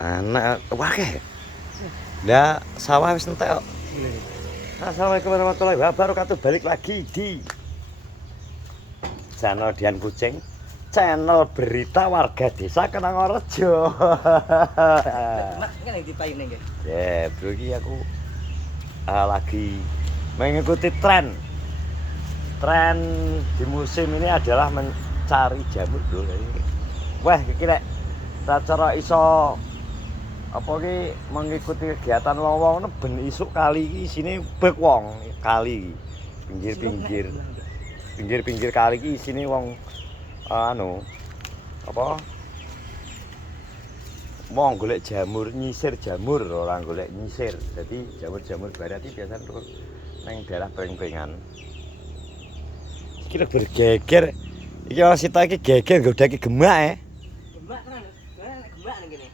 Anak wakeh. Lah sawah wis entek kok. Assalamualaikum warahmatullahi wabarakatuh. Balik lagi di channel Dian Kucing, channel berita warga desa Kenangorejo. Ya, bro, iki aku lagi mengikuti tren di musim ini adalah mencari jamur dulu ini. Wah, iki nek cara iso apa ki mengikuti kegiatan wong-wong ben isuk kali iki isine bek wong kali pinggir kali iki isine wong apa wong golek jamur, nyisir jamur, ora golek nyisir. Jadi jamur-jamur barat iki biasanya turun nang daerah pring-pringan. Iki lek bergeger. Iki ora sita iki geger godhake gemak Gemak tenan. Gemak ning kene.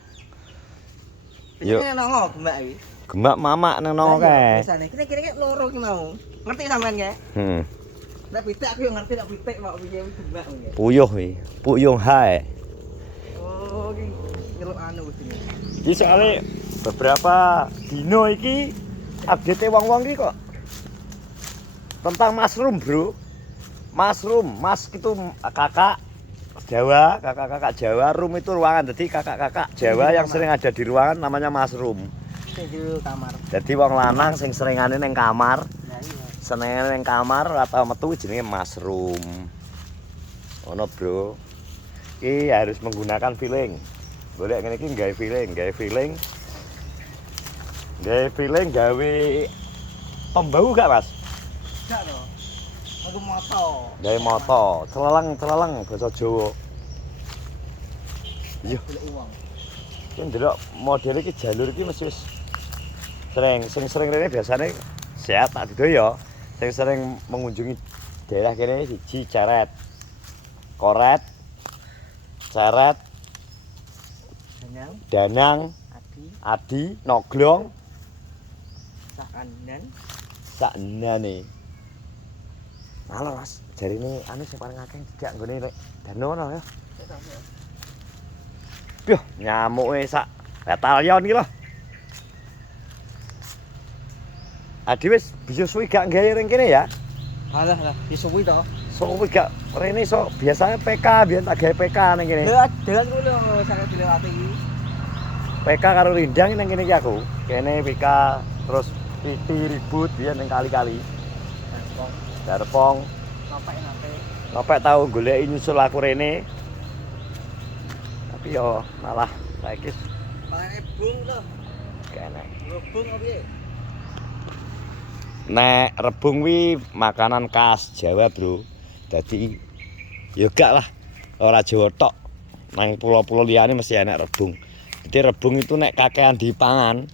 Yo. Nongo gemak iki. Gemak mamak nang nongo kae. Misale kira-kira loro ki mau. Ngerti sampean kae? Nek pitik aku yo ngerti nek pitik kok piye gemak ngene. Puyuh iki, puyung hae. Oh, iki nyeluk anu wis iki. Iki soalnya beberapa dino iki update wong-wong iki kok tentang mushroom, Bro. Mushroom, mas itu kakak Jawa, kakak-kakak Jawa, room itu ruangan. Jadi kakak-kakak Jawa yang sering ada di ruangan namanya mushroom. Di kamar. Jadi wong lanang sing seringane ning kamar. Nah, iya. Senengane ning kamar atau metu jenenge mushroom. Ono, Bro. Iki harus menggunakan feeling. Golek ngene iki gawe feeling, gawe pembau gak, Mas? Gak to. Aku moto. Gawe moto, celeleng basa Jawa. Iya. Iki ndelok model iki jalur iki mesti wis sering rene biasane sehat tak dido ya. Sing sering mengunjungi daerah kene siji Ceret. Koret. Ceret. Danang. Adi, Noglong. Saknane. Halo Mas, jarine anu sing paling akeh tidak nggone rek Danono ya. Piye nyamuke sak batalion iki lho. Adi wis bisa suwi gak gawe ring kene ya? Alah, disuwi to. Suwi gak rene iso biasanya PK biyen tak gawe PK ning kene. Lha dalan ku lho sak dilewati iki. PK karo Rindang ning kene iki aku. Kene PK terus Piti ribut biyen ning kali-kali. Darpong. Nopek tau goleki nyusul aku rene. Tapi yo malah saiki rebung to. Kene. Rebung apa piye? Nek rebung wi makanan khas Jawa, Bro. Dadi yo gak lah ora Jawa tok. Nang pulau-pulau liyane mesti enak rebung. Jadi rebung itu nek kakean dipangan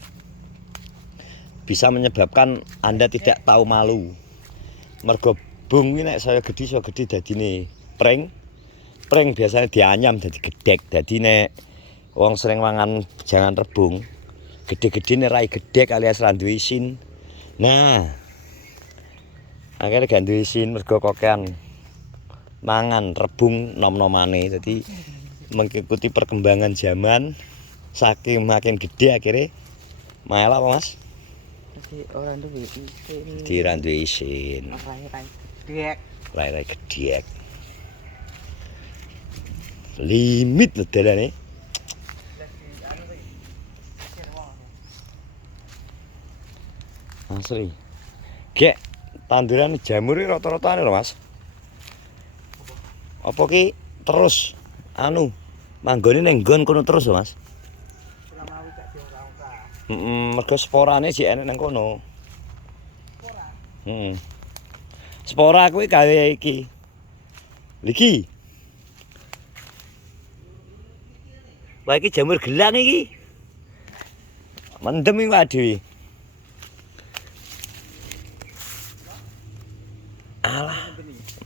bisa menyebabkan Anda tidak tahu malu. Mergo bung iki nek saya gede dadine pring biasanya dianyam dadi gedhek. Dadi nek wong sering mangan jangan rebung, gede-gedene rai gedhek alias ra duwe isin. Nah, akhirnya gak duwe isin mergo kokean mangan rebung nom-nomane. Dadi mengikuti perkembangan zaman saking makin gede akhirnya malah apa Mas? Dadi ora duwe isin. Ora duwe isin. Rai gedhek. Limit lho dalane. Asli. Gek tanduran jamur iki rata-rata lho Mas. Apa ki terus manggone ning nggon kono terus lho Mas. Mergo sporane sik enek nang kono. Spora? Spora kuwi gawe iki. Iki. Wah iki jamur gelang iki. Mendem iki Pak Dewi. Alah.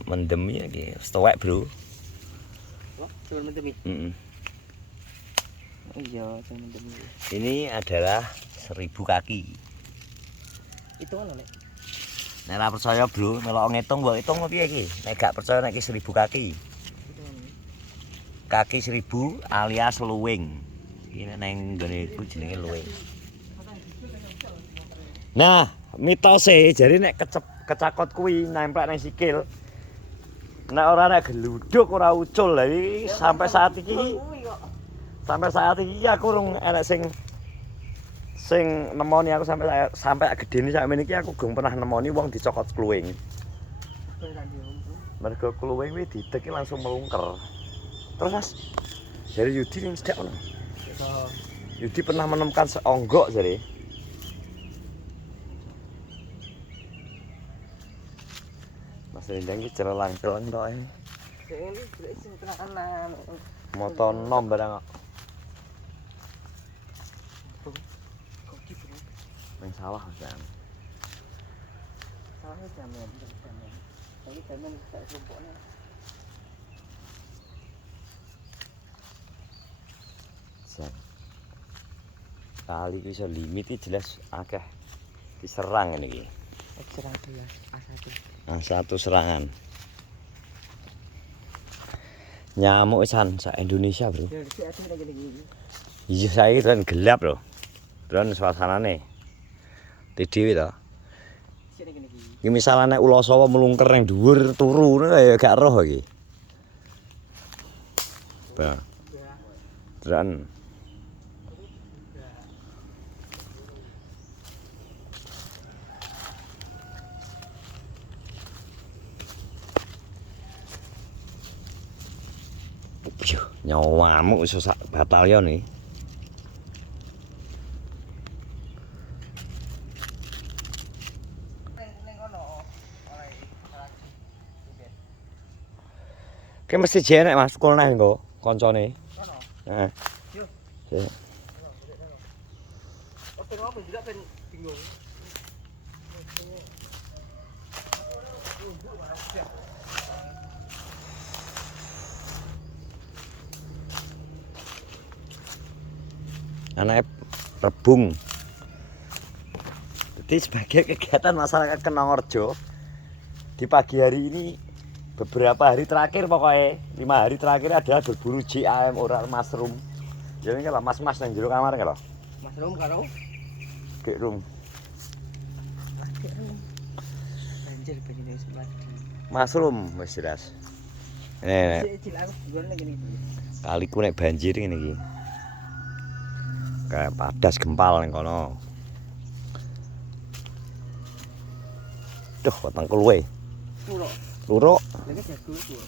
Mendem iki, stowek, Bro. Oh, cuman mendem iki. Iya, cuman mendem. Ini adalah 1000 kaki. Itu ono nek. Nek ora percaya, Bro, melok ngitung mbok hitung piye iki? Nek gak percaya nek iki 1000 kaki. Kaki 1000 alias luwing. Iki nek nang nggone iku jenenge luwe. Nah, mitose jare nek kecakot kuwi nempel nang sikil. Nek ora nek geluduk ora ucul. Lah iki sampai saat iki aku urung enek sing nemoni aku sampai gedene sakmene iki aku gong pernah nemoni wong dicokot kluwing. Mergo kluwing kuwi dideki langsung melungker. Terus Mas, jare Yudi ning sedak ono. Yudi pernah menemukan seonggok jare. Mas Rendang iki celang-celang tok ae. Ini sing tenanan. Moto nom barang kok. Nang sawah kan. Salahnya jaman. Tapi jaman tak rumpuknya. Jan. Kali iso limit jelas akeh diserang ngene iki. Serang dia A1. Satu serangan. Nyamuk san sak Indonesia, Bro. Ya sik ati nek gini. Iya saiki kan gelap lho. Dron suasanane. Dhewe to. Sik nek gini. Iki misale nek ula sawa melungker ning dhuwur turu ya gak roh iki. Bah. Dron. Nyawamuk iso sak batalion iki. Ki mesti jenek Mas kul neh engko kancane. Heeh. Yo. Sik. Oke ngopo juga ben bingung. Anake rebung. Jadi sebagai kegiatan masyarakat Kenongorjo di pagi hari ini beberapa hari terakhir pokoknya 5 hari terakhir adalah berburu JAM oral mushroom. Jadi kalau mas-mas yang jero kamar kalau Mushroom karo gek room. banjir begini sebelah. Mushroom wis jelas. Nek Cil aku jual lagi nih. kaliku nek banjir ngene iki. Kayak padas gempal ning kono. Duh, wetengku luwe. Puro. Luruk. Lagi jago tuh.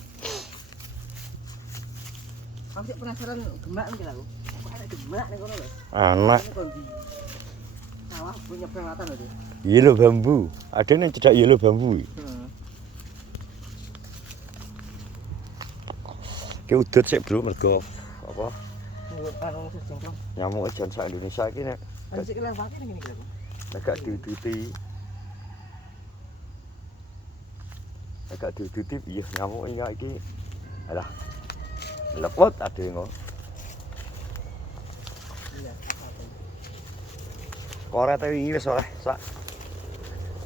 Aku sih penasaran gemak nih aku. Apa ada gemak nih kono lho? Anak. Ini kondi. Sawah punya perawatan lho. Yellow bambu. Ada yang cedak yellow bambu. Ki udut sik, Bro, mergo apa? Anu sejengkang. Nyamuk jan sak Indonesia iki nek Kan sik lewat ning ngene iki lho. gak diuduti. Gak diuduti piye nyamuk iki. Alah. Lepot ade engko. Iya. Korete wingi wis oleh sak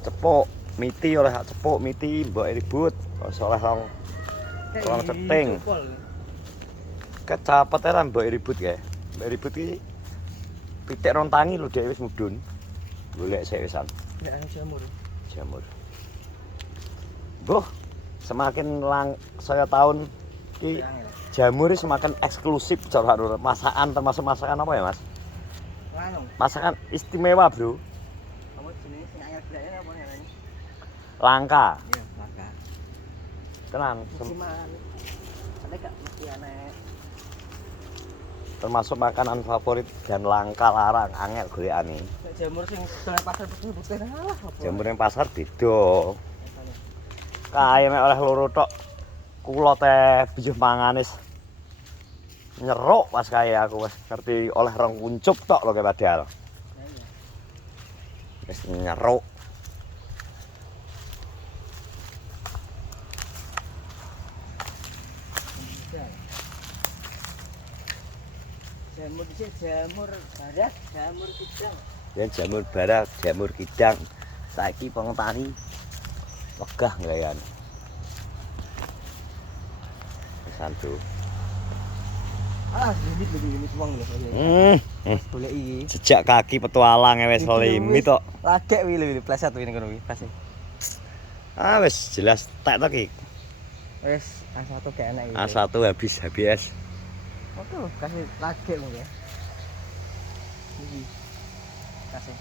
cepuk miti oleh sak cepuk miti mbok ribut wis oleh rong ceting. Kecapet era mbok ribut kae. Mbok ribut iki pitik rontangi lho dhek wis mudhun. Golek sik wisan. Nek anu jamur. Jamur. Boh, semakin saya tahun iki jamur semakin eksklusif cara masakan termasuk masakan apa ya, Mas? Anu. Masakan istimewa, Bro. Apa jenis sing anyar bleke apa namanya? Langka. Iya, langka. Tenan. Musiman. Ada gak mesti aneh. Termasuk makanan favorit dan langka larang angel golekane. Nek jamur sing sedang pasar putih-putih alah apa. Jamur yang pasar beda. Kae mek oleh loro tok. Kula teh bijuh manganis. Nyeruk pas kae aku wis ngerti oleh rong kuncup tok lho kae padahal. Wis nyeruk. Jamur dhisik jamur barat, jamur kidang. Ya jamur barat, jamur kidang. Saiki pengtani wegah nggayan. Santu. limit wong lho. Golek iki. Sejak kaki petualang wis limit kok. Lagek wi lho pleset wi ngono wi pas. Ah wis jelas tak to ki. Wis A1 gak enak iki. A1 habis HBS. Oke, kasih lagek lho ya. Iki. Kasih.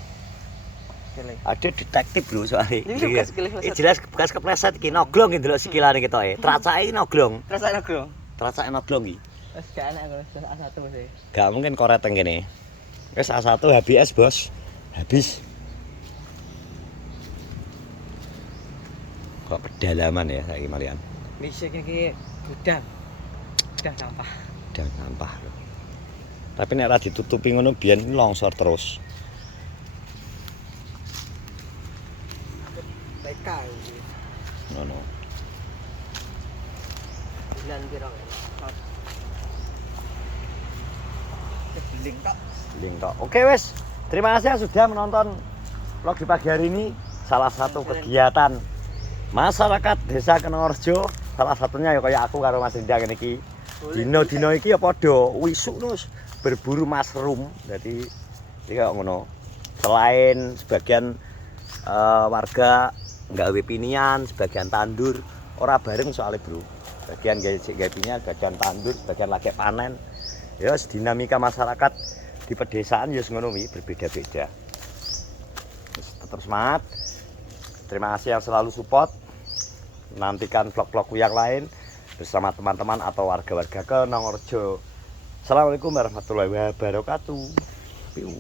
Kele. Ada detektif bro soalnya. Ini bekas kepleset. Jelas bekas kepleset iki noglong iki delok sikilane ketoke. Tracake iki noglong. Rasane gro. Tracake noglong iki. Wis gak enak wis A1 wis. Gak mungkin koret teng kene. Wis A1 HBS, Bos. Habis. Kok pedalaman ya saiki malian. Misik iki gudang. Gudang sampah. Dan sampah. Tapi nek ora ditutupi ngono biyen longsor terus. PK iki. Ngono. Bulan piro? Link tok. Link tok. Oke wes. Terima kasih sudah menonton vlog di pagi hari ini. Salah satu kegiatan masyarakat Desa Kenongorejo. Salah satunya ya kayak aku karo Mas Rinda ngene iki. Dino-dino iki ya padha wisuk nus berburu mushroom. Jadi iki kaya ngono. Selain sebagian warga nggak gawe pinian, sebagian tandur, ora bareng soalnya bro. Sebagian gawe pinian, sebagian tandur, sebagian lagi panen. Ya dinamika masyarakat di pedesaan ya ngono wi berbeda-beda. Tetap semangat. Terima kasih yang selalu support. Nantikan vlog-vlogku yang lain bersama teman-teman atau warga-warga Kenongorejo. Assalamualaikum warahmatullahi wabarakatuh. Piu.